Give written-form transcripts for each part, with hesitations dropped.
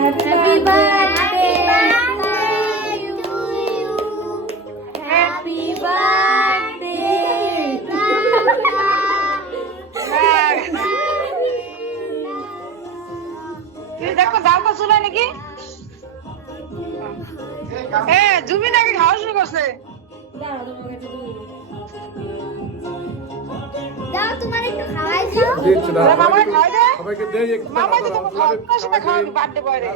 Happy birthday to you. Happy birthday. তুই দেখো দামটা চলে নাকি জুমি নাকি খাওয়া শুরু করছে দাও তোমার একটু খাওয়াই দাও। মামাকে খাওয়াই দে সবাইকে দে একটু মামা তো তোমার খাওয়ার সাথে খাওয়াবি বার্থডে বয় রে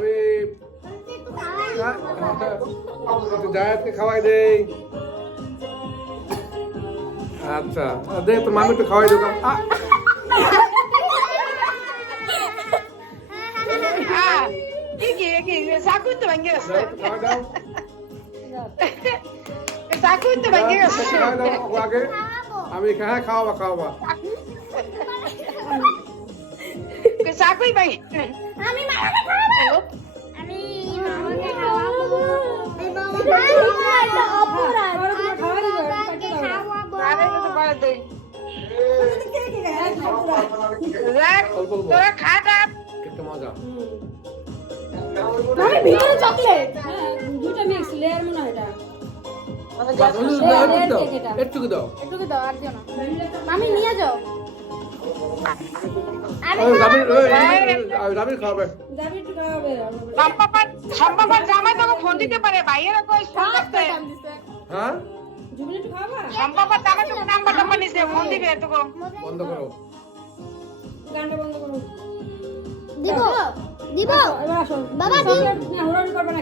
জায়াতকে খাওয়াই দে। আচ্ছা দে তো মামি একটু খাওয়াই দেবো। কি চাকুই তো ভেঙে গেছে খাওয়াই দাও চাকুই তো ভেঙে গেছে খাওয়াই দাও ও আগে আমি হ্যাঁ খাওয়াবা চাকুই ভেঙে আমি মামাকে খাওয়াবো। আমি মামাকে খাওয়াবো। এই মামাকে অপরাধ। মামাকে খাওয়াবো। আরে তো বলে দে দেখ তোরা খাটা একটা মজা। মানে ভিতরে চকলেট হ্যাঁ দুটো মিক্স লেয়ার মনে হয় এটা একটু দাও একটু দাও আর দিও না। মামি নিয়ে যাও। রাবির খাওয়াবে। যাবি একটু খাওয়াবে সম্পাপার জামাই তোকে ফোন দিতে পারে ভাইয়েরা কই ফোন করতে হ্যাঁ জুবিন একটু খাওয়াবা সম্পাপার জামাই তোকে নাম্বার নিছে ফোন দিবে তোকে বন্ধ করো গানটা বন্ধ করো দিব দিব এবার আসো বাবা দিও। না হুড়াহুড়ি করবে না